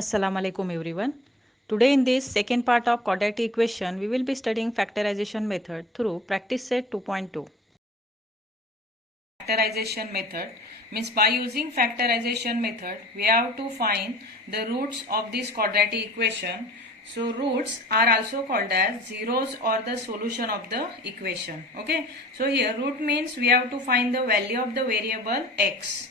Assalamu alaikum everyone. Today in this second part of quadratic equation, we will be studying factorization method through practice set 2.2. Factorization method means by using factorization method, we have to find the roots of this quadratic equation. So roots are also called as zeros or the solution of the equation. Okay. So here root means we have to find the value of the variable x.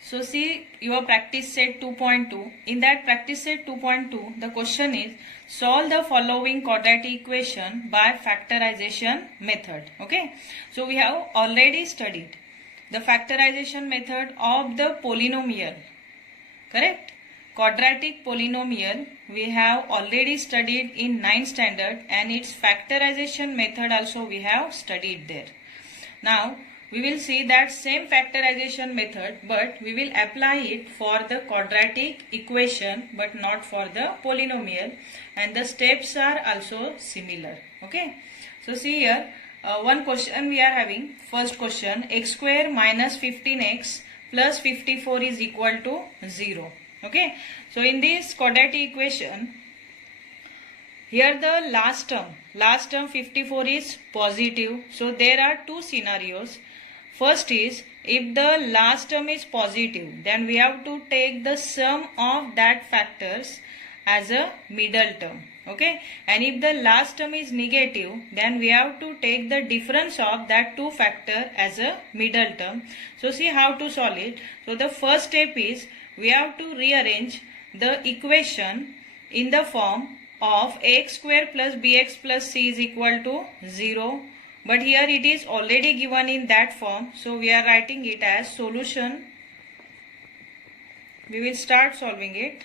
So see your practice set 2.2. In that practice set 2.2, the question is solve the following quadratic equation by factorization method. Okay. So we have already studied the factorization method of the polynomial. Correct? Quadratic polynomial we have already studied in 9th standard, and its factorization method also we have studied there. Now we will see that same factorization method, but we will apply it for the quadratic equation but not for the polynomial, and the steps are also similar. Okay. So see here one question we are having. First question, x square minus 15x plus 54 is equal to 0. Okay. So in this quadratic equation, here the last term 54 is positive. So there are two scenarios. First is, if the last term is positive, then we have to take the sum of that factors as a middle term. Okay. And if the last term is negative, then we have to take the difference of that two factor as a middle term. So see how to solve it. So the first step is we have to rearrange the equation in the form of x square plus bx plus c is equal to 0. But here it is already given in that form, so we are writing it as solution. We will start solving it.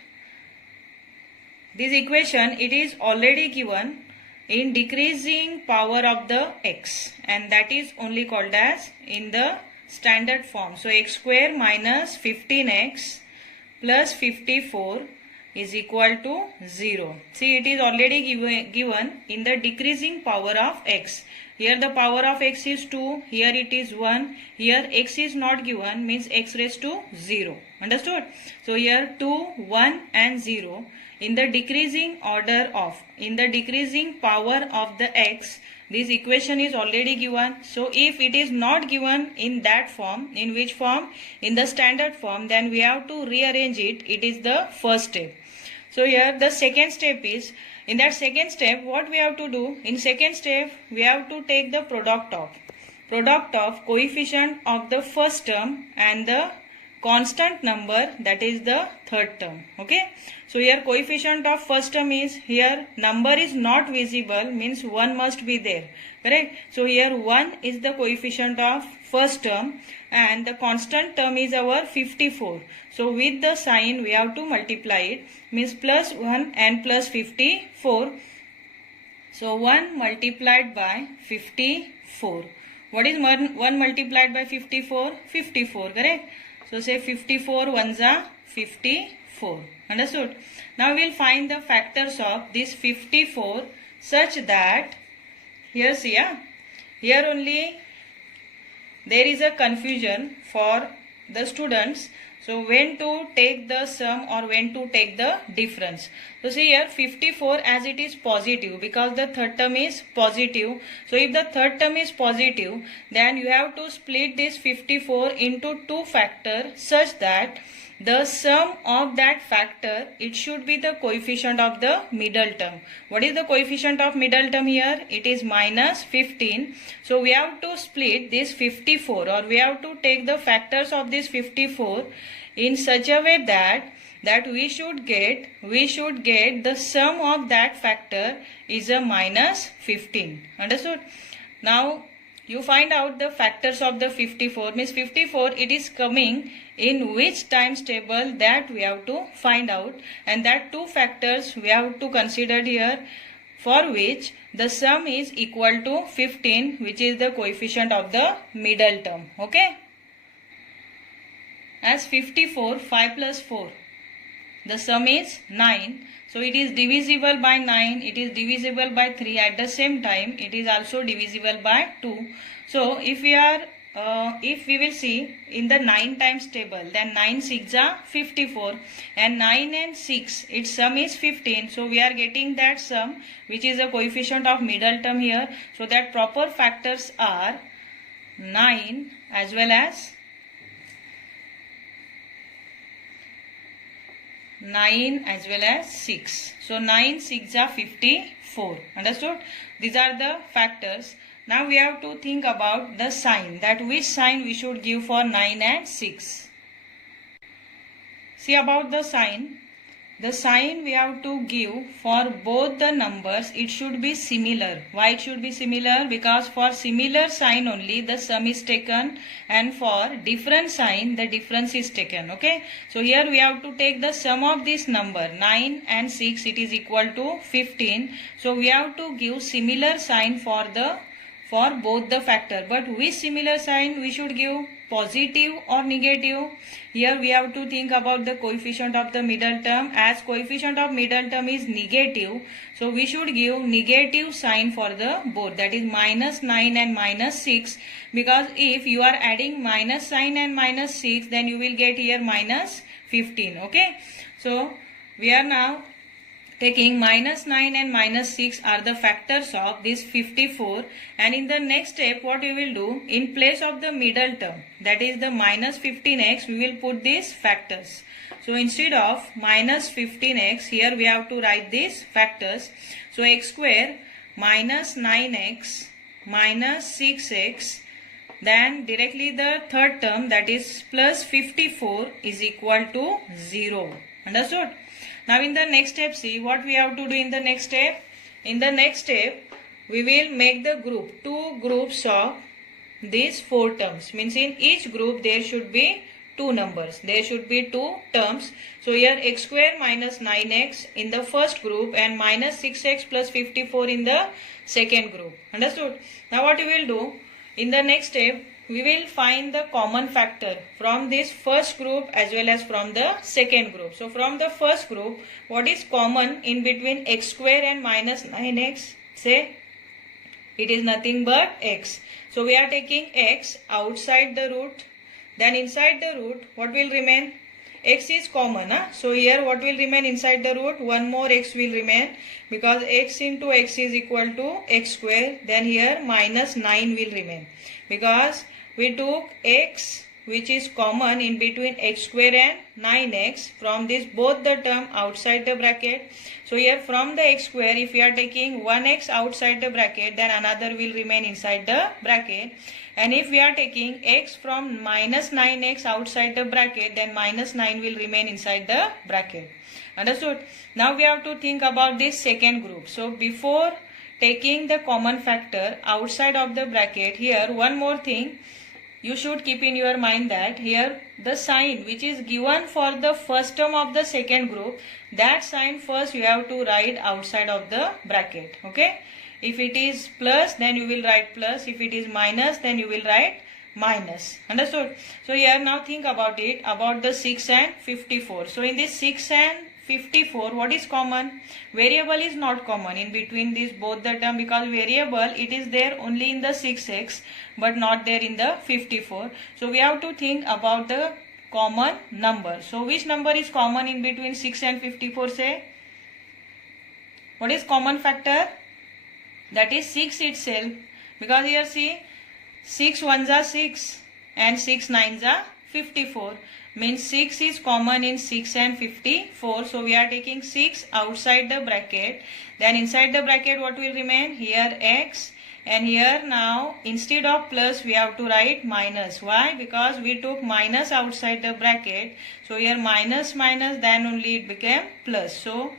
This equation, it is already given in decreasing power of the x, and that is only called as in the standard form. So x square minus 15x plus 54 is equal to 0. See, it is already given in the decreasing power of x. Here the power of x is 2, here it is 1, here x is not given, means x raised to 0. Understood? So here 2, 1 and 0 in the decreasing order of, in the decreasing power of the x, this equation is already given. So if it is not given in that form, in which form? In the standard form, then we have to rearrange it. It is the first step. So here the second step is, in that second step what we have to do? In second step we have to take the product of coefficient of the first term and the constant number, that is the third term. Okay. So here coefficient of first term is, here number is not visible, means 1 must be there. Correct. So here 1 is the coefficient of first term and the constant term is our 54. So with the sign we have to multiply it, means plus 1 and plus 54. So 1 multiplied by 54. What is 1 multiplied by 54? 54, correct? So say 54 ones are 54. Understood? Now we will find the factors of this 54 such that, here see, here only there is a confusion for the students. So when to take the sum or when to take the difference. So see here 54 as it is positive because the third term is positive. So if the third term is positive, then you have to split this 54 into two factors such that the sum of that factor, it should be the coefficient of the middle term. What is the coefficient of middle term here? It is minus 15. So we have to split this 54, or we have to take the factors of this 54 in such a way that we should get the sum of that factor is a minus 15. Understood? Now you find out the factors of the 54, means 54 it is coming in which times table, that we have to find out, and that two factors we have to consider here, for which the sum is equal to 15, which is the coefficient of the middle term. Okay. As 54, 5 plus 4, the sum is 9. So it is divisible by 9, it is divisible by 3, at the same time it is also divisible by 2. So if we are if we will see in the 9 times table, then 9 6 are 54 and 9 and 6 its sum is 15. So we are getting that sum which is a coefficient of middle term here. So that proper factors are 9 as well as 6. So 9 6 are 54. Understood? These are the factors. Now we have to think about the sign, that which sign we should give for 9 and 6. See about the sign. The sign we have to give for both the numbers, it should be similar. Why it should be similar? Because for similar sign only the sum is taken, and for different sign the difference is taken. Okay. So here we have to take the sum of this number 9 and 6, it is equal to 15. So we have to give similar sign for both the factor. But which similar sign we should give? Positive or negative? Here we have to think about the coefficient of the middle term. As coefficient of middle term is negative, so we should give negative sign for the both, that is minus 9 and minus 6, because if you are adding minus sign and minus 6, then you will get here minus 15. Okay. So we are now taking minus 9 and minus 6 are the factors of this 54, and in the next step what we will do, in place of the middle term, that is the minus 15x, we will put these factors. So instead of minus 15x, here we have to write these factors. So x square minus 9x minus 6x, then directly the third term, that is plus 54, is equal to 0. Understood? Now in the next step, see what we have to do in the next step. In the next step, we will make the group, 2 groups of these 4 terms. Means in each group there should be 2 numbers. There should be 2 terms. So here x square minus 9x in the first group and minus 6x plus 54 in the second group. Understood? Now what we will do, in the next step, we will find the common factor from this first group as well as from the second group. So from the first group, what is common in between x square and minus 9x? Say, it is nothing but x. So we are taking x outside the root. Then inside the root, what will remain? X is common. So here what will remain inside the root? One more x will remain, because x into x is equal to x square. Then here minus 9 will remain, because we took x which is common in between x square and 9x from this both the term outside the bracket. So here from the x square, if we are taking 1x outside the bracket, then another will remain inside the bracket. And if we are taking x from minus 9x outside the bracket, then minus 9 will remain inside the bracket. Understood? Now we have to think about this second group. So before taking the common factor outside of the bracket, here one more thing you should keep in your mind, that here the sign which is given for the first term of the second group, that sign first you have to write outside of the bracket. Okay. If it is plus, then you will write plus. If it is minus, then you will write minus. Understood? So here now think about it, about the 6 and 54. So in this 6 and 54, what is common? Variable is not common in between these both the term, because variable it is there only in the 6x but not there in the 54. So we have to think about the common number. So which number is common in between 6 and 54? Say, what is common factor? That is 6 itself, because here see 6 1s are 6 and 6 9s are 54. Means 6 is common in 6 and 54. So we are taking 6 outside the bracket. Then inside the bracket what will remain? Here x, and here now instead of plus we have to write minus. Why? Because we took minus outside the bracket. So here minus minus, then only it became plus. So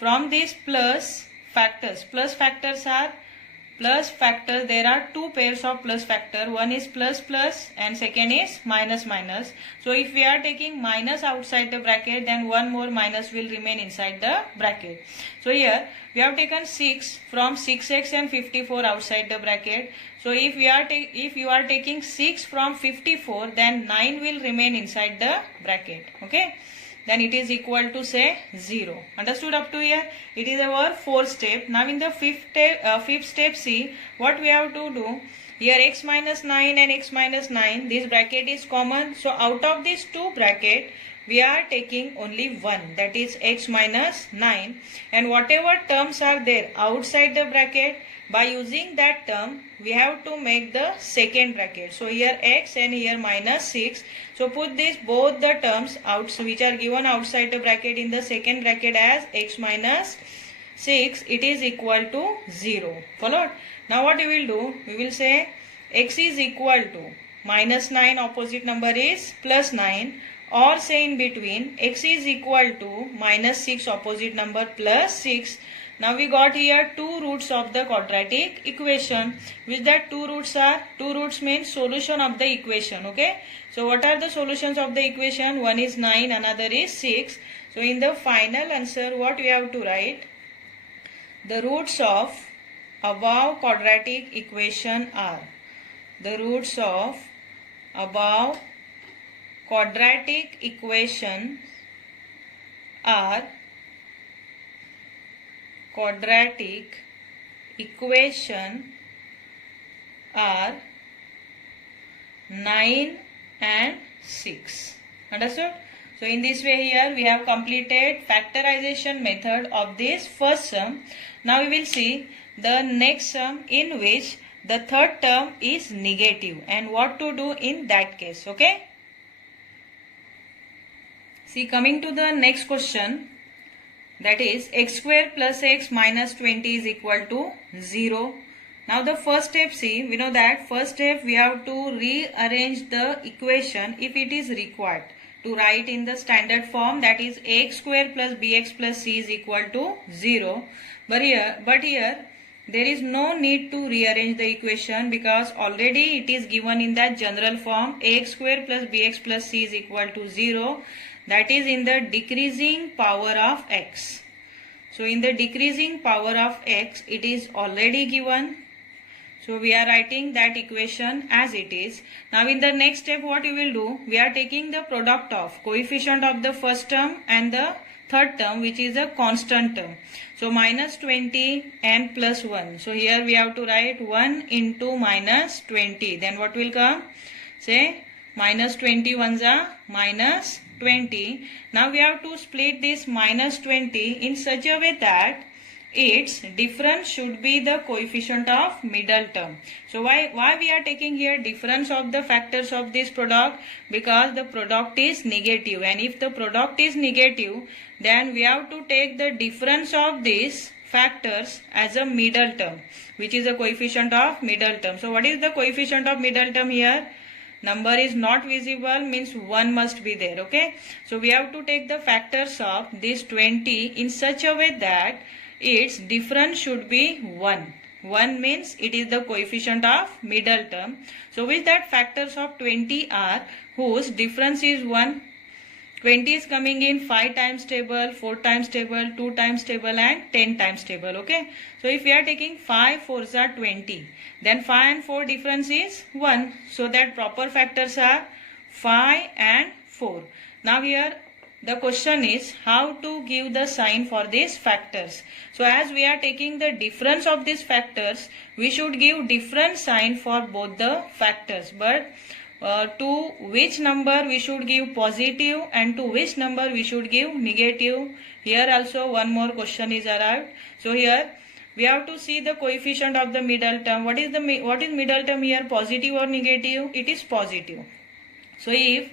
from these plus factors are plus factor, there are 2 pairs of plus factor. One is plus plus and second is minus minus. So if we are taking minus outside the bracket, then one more minus will remain inside the bracket. So here we have taken 6 from 6x and 54 outside the bracket. So if you are taking 6 from 54, then 9 will remain inside the bracket. Okay. Then it is equal to say 0. Understood up to here? It is our 4th step. Now in the fifth step, see what we have to do. Here x minus 9 and x minus 9, this bracket is common. So out of these two bracket, we are taking only one, that is x minus 9. And whatever terms are there outside the bracket, by using that term, we have to make the second bracket. So here x and here minus 6. So put this both the terms out which are given outside the bracket in the second bracket as x minus 6. It is equal to 0. Followed? Now what we will do? We will say x is equal to minus 9, opposite number is plus 9, or say in between x is equal to minus 6, opposite number plus 6. Now we got here two roots of the quadratic equation, which that two roots are, two roots means solution of the equation. Okay, so what are the solutions of the equation? One is 9, another is 6. So in the final answer, what we have to write? The roots of above quadratic equation are, the roots of above quadratic equation are, quadratic equation are 9 and 6. Understood? So in this way here we have completed factorization method of this first sum. Now we will see the next sum in which the third term is negative and what to do in that case. Okay? See, coming to the next question, that is x square plus x minus 20 is equal to 0. Now the first step, see, we know that first step we have to rearrange the equation if it is required to write in the standard form, that is ax square plus bx plus c is equal to 0. But here there is no need to rearrange the equation because already it is given in that general form ax square plus bx plus c is equal to 0. That is in the decreasing power of x. So in the decreasing power of x, it is already given. So we are writing that equation as it is. Now in the next step what we will do? We are taking the product of coefficient of the first term and the third term, which is a constant term. So minus 20 and plus 1. So here we have to write 1 into minus 20. Then what will come? Say minus 20 ones are minus 20. Now we have to split this minus 20 in such a way that its difference should be the coefficient of middle term. So why we are taking here difference of the factors of this product? Because the product is negative, and if the product is negative, then we have to take the difference of these factors as a middle term, which is a coefficient of middle term. So what is the coefficient of middle term here? Number is not visible means 1 must be there. Okay, so we have to take the factors of this 20 in such a way that its difference should be 1. 1 means it is the coefficient of middle term. So with that factors of 20 are whose difference is 1. 20 is coming in 5 times table, 4 times table, 2 times table and 10 times table. Okay, so if we are taking 5 4s are 20, then 5 and 4 difference is 1. So that proper factors are 5 and 4. Now here the question is how to give the sign for these factors. So as we are taking the difference of these factors, we should give different sign for both the factors. But to which number we should give positive and to which number we should give negative. Here also one more question is arrived. So here we have to see the coefficient of the middle term. What is middle term here? Positive or negative? It is positive. So if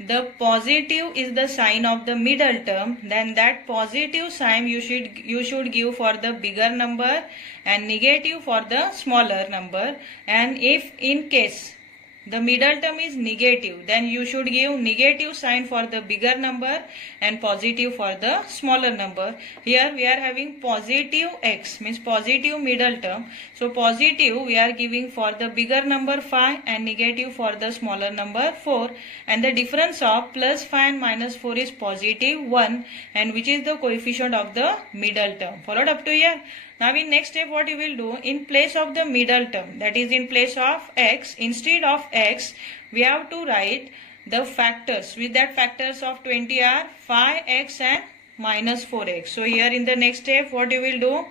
the positive is the sign of the middle term, then that positive sign you should give for the bigger number and negative for the smaller number. And if in case the middle term is negative, then you should give negative sign for the bigger number and positive for the smaller number. Here we are having positive x means positive middle term. So positive we are giving for the bigger number 5 and negative for the smaller number 4, and the difference of plus 5 and minus 4 is positive 1, and which is the coefficient of the middle term. Followed up to here. Now in next step what you will do, in place of the middle term, that is in place of x, instead of x we have to write the factors. With that factors of 20 are 5x and minus 4x. So here in the next step what you will do,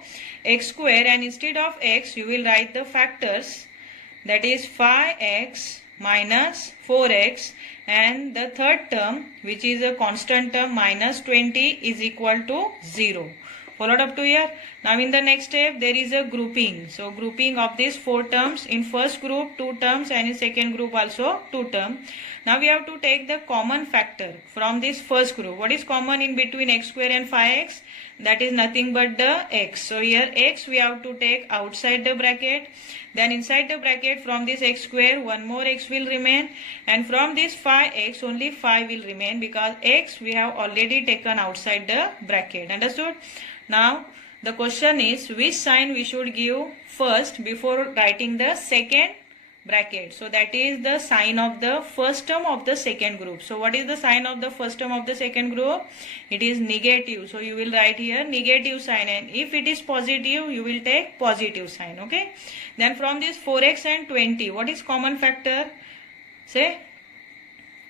x square, and instead of x you will write the factors. that is 5x minus 4x, and the third term, which is a constant term, minus 20, is equal to 0. Followed up to here. Now in the next step there is a grouping. So grouping of these 4 terms. In first group 2 terms and in second group also 2 terms. Now we have to take the common factor from this first group. What is common in between x square and 5x? That is nothing but the x. So here x we have to take outside the bracket. Then inside the bracket from this x square one more x will remain, and from this 5x only 5 will remain because x we have already taken outside the bracket. Understood? Now the question is which sign we should give first before writing the second bracket. So that is the sign of the first term of the second group. So what is the sign of the first term of the second group? It is negative. So you will write here negative sign, and if it is positive you will take positive sign. Okay. Then from this 4x and 20, what is common factor? Say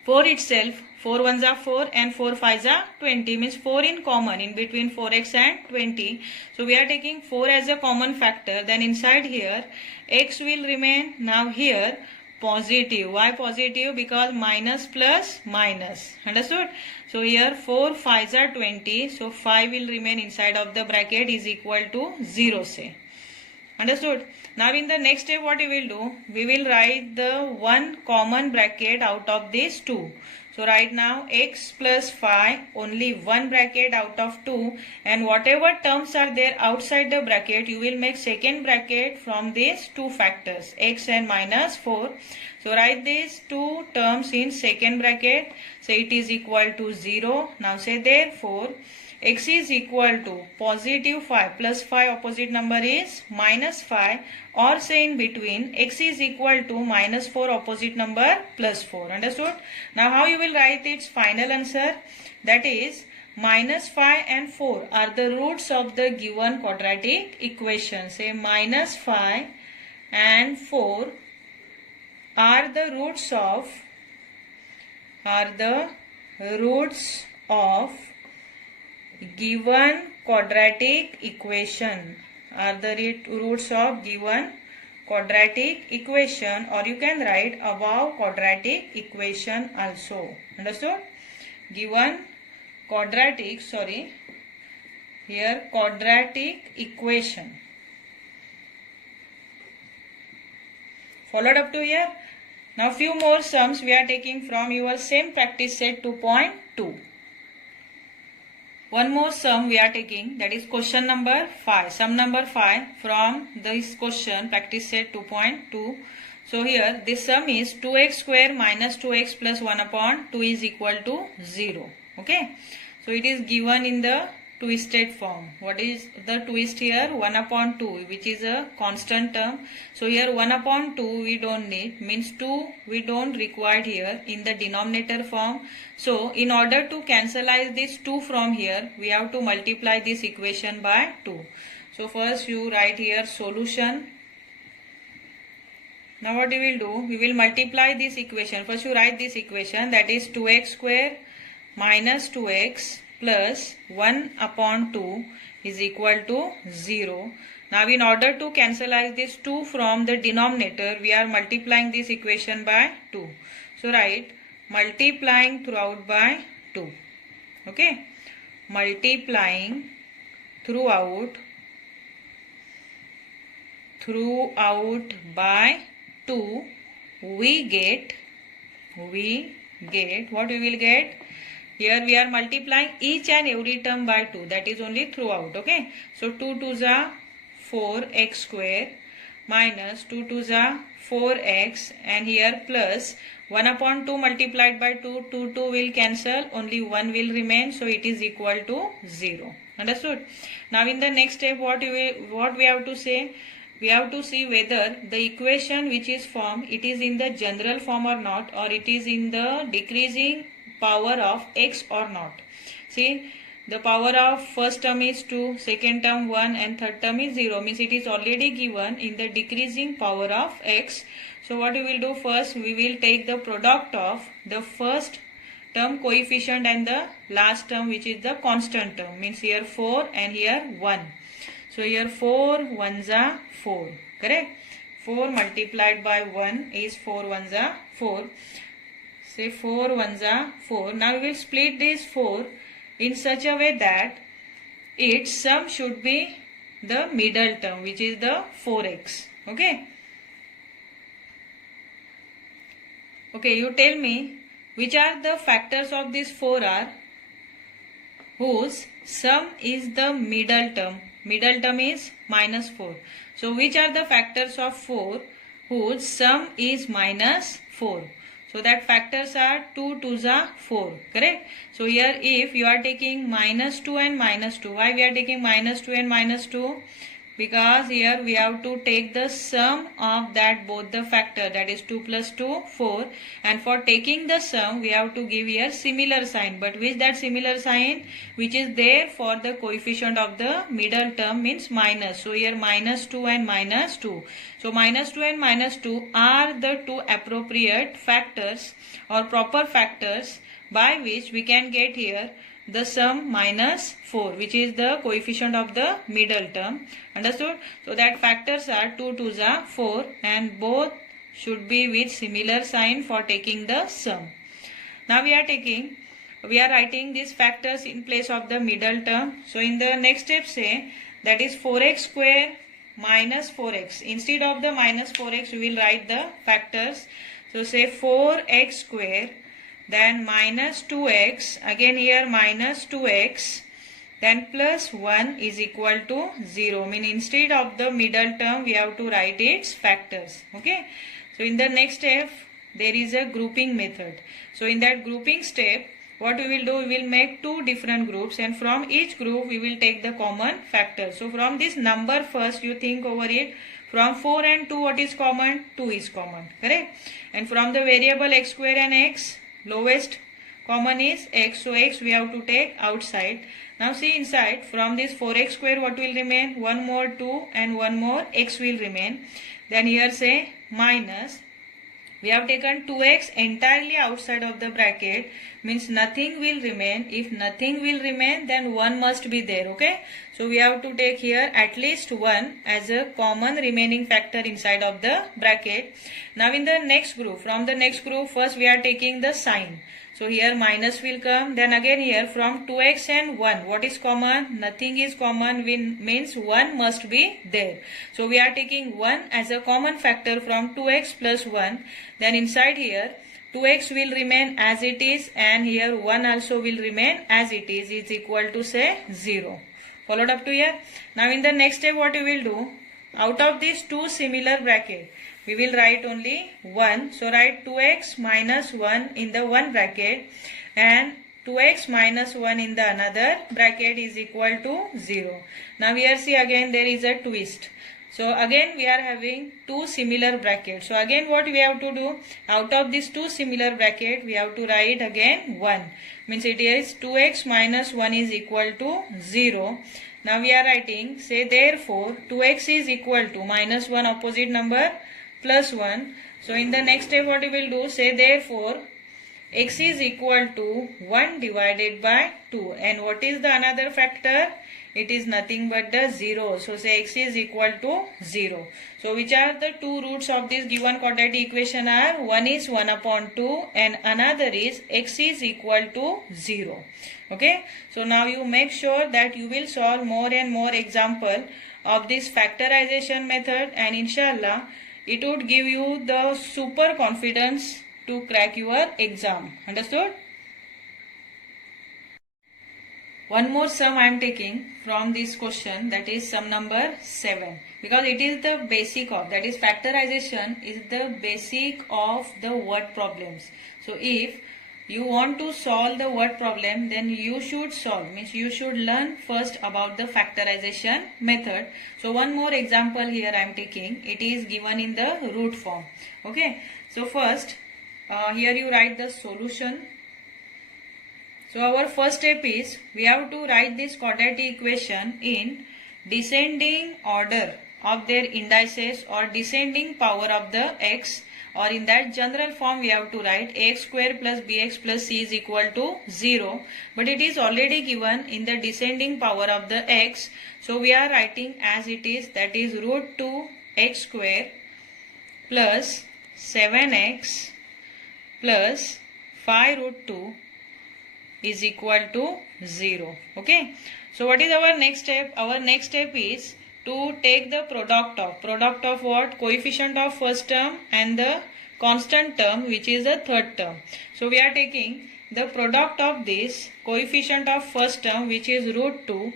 4 itself. 4 ones are 4 and 4 5s are 20, means 4 in common in between 4x and 20. So we are taking 4 as a common factor. Then inside here x will remain. Now here positive. Why positive? Because minus plus minus. Understood? So here 4 5s are 20. So 5 will remain inside of the bracket is equal to 0 say. Understood? Now in the next step what we will do? We will write the one common bracket out of these 2. So right now x plus 5, only one bracket out of 2, and whatever terms are there outside the bracket you will make second bracket from these 2 factors x and minus 4. So write these 2 terms in second bracket. So it is equal to 0. Now say therefore x is equal to positive 5 plus 5 opposite number is minus 5, or say in between x is equal to minus 4 opposite number plus 4. Understood? Now how you will write its final answer? That is minus 5 and 4 are the roots of the given quadratic equation. Say minus 5 and 4 are the roots of given quadratic equation, are the roots of given quadratic equation, or you can write above quadratic equation also. Understood? Given quadratic, here quadratic equation. Followed up to here. Now few more sums we are taking from your same practice set 2.2. One more sum we are taking, that is question number 5. Sum number 5 from this question practice set 2.2. So here this sum is 2x square minus 2x plus 1 upon 2 is equal to 0. Okay. So it is given in the twisted form. What is the twist here? 1 upon 2, which is a constant term. So here 1 upon 2 we don't need, means 2 we don't require here in the denominator form. So in order to cancelize this 2 from here, we have to multiply this equation by 2. So first you write here solution. Now what we will do? We will multiply this equation. First you write this equation, that is 2x square minus 2x plus 1 upon 2 is equal to 0. Now in order to cancelize this 2 from the denominator, we are multiplying this equation by 2. So write multiplying throughout by 2. Okay. Multiplying throughout by 2, we get what we will get? Here we are multiplying each and every term by 2. That is only throughout. Okay. So 2 2s are 4x square minus 2 2s are 4x, and here plus 1 upon 2 multiplied by 2. 2 will cancel. Only 1 will remain. So it is equal to 0. Understood? Now in the next step what we have to say? We have to see whether the equation which is formed, it is in the general form or not, or it is in the decreasing power of x or not. See, the power of first term is 2, second term 1, and third term is 0, means it is already given in the decreasing power of x. So what we will do first? We will take the product of the first term coefficient and the last term which is the constant term, means here 4 and here 1. So here 4 1s are 4, correct? 4 multiplied by 1 is 4 ones are 4. Say 4 ones are 4. Now we will split this 4 in such a way that its sum should be the middle term, which is the 4x. Okay. Okay, you tell me which are the factors of this 4 are whose sum is the middle term. Middle term is minus 4. So which are the factors of 4 whose sum is minus 4? So that factors are 2 2s are 4, correct? So here if you are taking minus 2 and minus 2, why we are taking minus 2 and minus 2? Because here we have to take the sum of that both the factor, that is 2 plus 2, 4, and for taking the sum we have to give here similar sign. But which that similar sign which is there for the coefficient of the middle term means minus. So here minus 2 and minus 2. So minus 2 and minus 2 are the two appropriate factors or proper factors by which we can get here the sum minus 4, which is the coefficient of the middle term. Understood? So that factors are 2 2s are 4 and both should be with similar sign for taking the sum. Now we are writing these factors in place of the middle term. So in the next step say that is 4x square minus 4x. Instead of the minus 4x we will write the factors. So say 4x square, then minus 2x, again here minus 2x, then plus 1 is equal to 0. Mean instead of the middle term we have to write its factors. Okay. So in the next step there is a grouping method. So in that grouping step what we will do, we will make two different groups and from each group we will take the common factor. So from this number first you think over it. From 4 and 2 what is common? 2 is common. Correct. And from the variable x square and x, lowest common is x, so x we have to take outside. Now see inside, from this 4x square what will remain? One more 2 and one more x will remain. Then here say minus, we have taken 2x entirely outside of the bracket, means nothing will remain. If nothing will remain then 1 must be there. Okay, so we have to take here at least 1 as a common remaining factor inside of the bracket. Now in the next group, from the next group first we are taking the sign. So here minus will come, then again here from 2x and 1 what is common? Nothing is common, means 1 must be there. So we are taking 1 as a common factor from 2x plus 1. Then inside here 2x will remain as it is and here 1 also will remain as it is equal to say 0. Followed up to here? Now in the next step what we will do? Out of these two similar bracket we will write only 1. So write 2x minus 1 in the one bracket and 2x minus 1 in the another bracket is equal to 0. Now here see again there is a twist. So again we are having two similar brackets. So again what we have to do? Out of these two similar bracket we have to write again 1. Means it is 2x minus 1 is equal to 0. Now we are writing, say therefore 2x is equal to minus 1 opposite number plus 1. So in the next step what we will do? Say therefore x is equal to 1 divided by 2. And what is the another factor? It is nothing but the 0. So say x is equal to 0. So which are the two roots of this given quadratic equation are? One is 1 upon 2 and another is x is equal to 0. Okay. So now you make sure that you will solve more and more example of this factorization method and inshallah it would give you the super confidence to crack your exam. Understood? One more sum I am taking from this question, that is sum number 7, because it is the basic of, that is factorization is the basic of the word problems. So if you want to solve the word problem, then you should solve, means you should learn first about the factorization method. So one more example here I am taking, it is given in the root form. Okay, so first here you write the solution. So our first step is we have to write this quadratic equation in descending order of their indices or descending power of the x, or in that general form we have to write ax square plus bx plus c is equal to 0, but it is already given in the descending power of the x. So we are writing as it is, that is root 2 x square plus 7x plus 5 root 2 is equal to 0. Okay. So what is our next step? Our next step is to take the product of what? Coefficient of first term and the constant term, which is the third term. So we are taking the product of this coefficient of first term, which is root 2.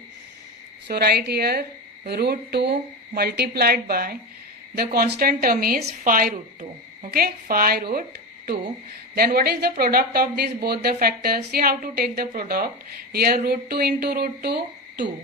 So right here root 2 multiplied by the constant term is 5 root 2. Okay, 5 root 2. Then what is the product of these both the factors? See how to take the product. Here root 2 into root 2, 2.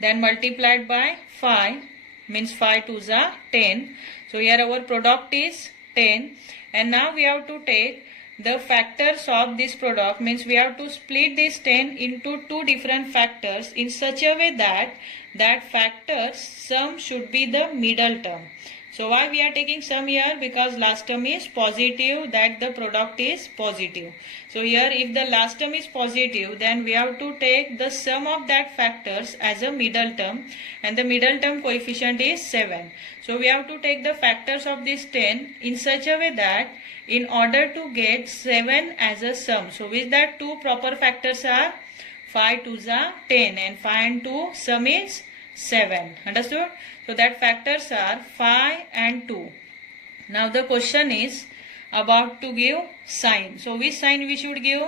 Then multiplied by 5 means 5 2s are 10. So here our product is 10. And now we have to take the factors of this product, means we have to split this 10 into two different factors in such a way that that factor's sum should be the middle term. So why we are taking sum here? Because last term is positive, that the product is positive. So here if the last term is positive, then we have to take the sum of that factors as a middle term, and the middle term coefficient is 7. So we have to take the factors of this 10 in such a way that in order to get 7 as a sum. So with that two proper factors are 5 2s are 10 and 5 and 2 sum is 7. Understood? So that factors are 5 and 2. Now the question is about to give sign. So which sign we should give?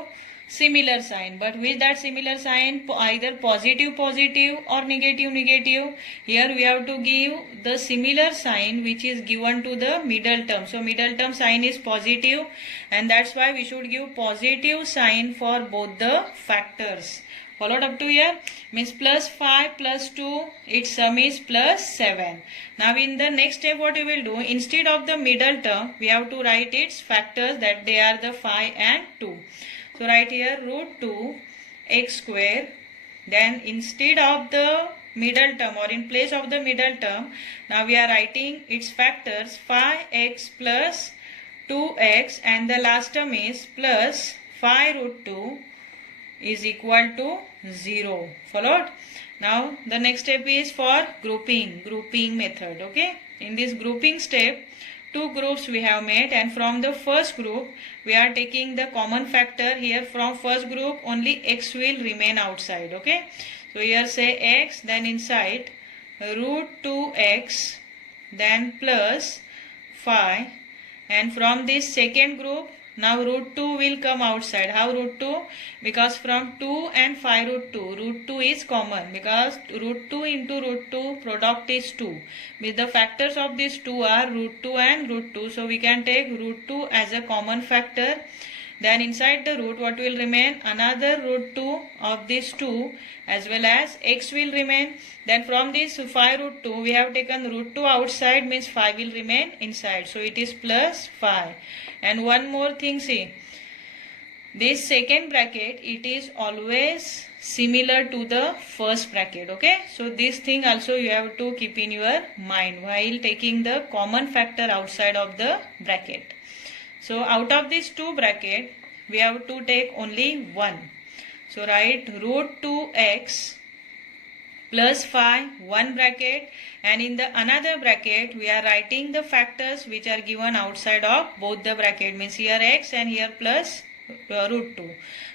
Similar sign. But with that similar sign, either positive positive or negative negative. Here we have to give the similar sign which is given to the middle term. So middle term sign is positive, and that's why we should give positive sign for both the factors. Followed up to here? Means plus 5 plus 2, its sum is plus 7. Now in the next step what we will do, instead of the middle term, we have to write its factors, that they are the 5 and 2. So write here root 2 x square. Then instead of the middle term, or in place of the middle term, now we are writing its factors 5x plus 2x, and the last term is plus 5 root 2 is equal to 0. Followed? Now the next step is for grouping method. Okay, in this grouping step, two groups we have made, and from the first group we are taking the common factor. Here from first group only x will remain outside. Okay, so here say x, then inside root 2x, then plus 5, and from this second group now root 2 will come outside. How root 2? Because from 2 and 5 root 2 is common, because root 2 into root 2 product is 2. With the factors of these 2 are root 2 and root 2. So we can take root 2 as a common factor. Then inside the root what will remain? Another root 2 of these 2, as well as x will remain. Then from this 5 root 2 we have taken root 2 outside, means 5 will remain inside. So it is plus 5. And one more thing, see, this second bracket, it is always similar to the first bracket. Okay, so this thing also you have to keep in your mind while taking the common factor outside of the bracket. So out of these two bracket we have to take only one. So write root 2x plus 5, one bracket, and in the another bracket we are writing the factors which are given outside of both the bracket, means here x and here plus root 2.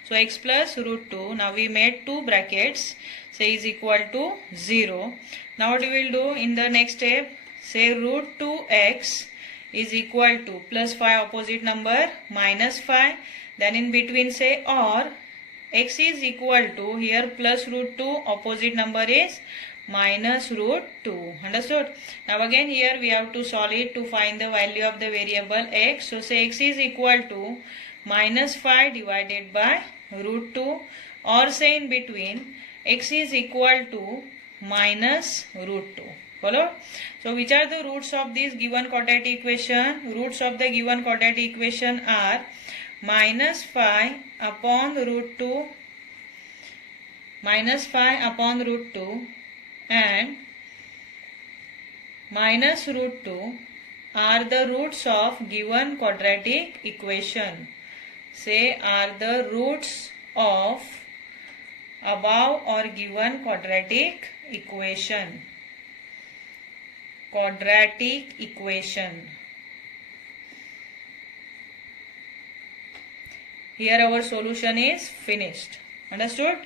So x plus root 2, now we made two brackets, say is equal to 0. Now what we will do in the next step, say root 2x is equal to plus 5 opposite number minus 5, then in between say or x is equal to, here plus root 2 opposite number is minus root 2. Understood? Now again here we have to solve it to find the value of the variable x. So say x is equal to minus 5 divided by root 2, or say in between x is equal to minus root 2. Follow? So which are the roots of this given quadratic equation? Roots of the given quadratic equation are minus 5 upon root 2, minus 5 upon root 2 and minus root 2 are the roots of given quadratic equation. Say are the roots of above or given quadratic equation. Quadratic equation. Here our solution is finished. Understood?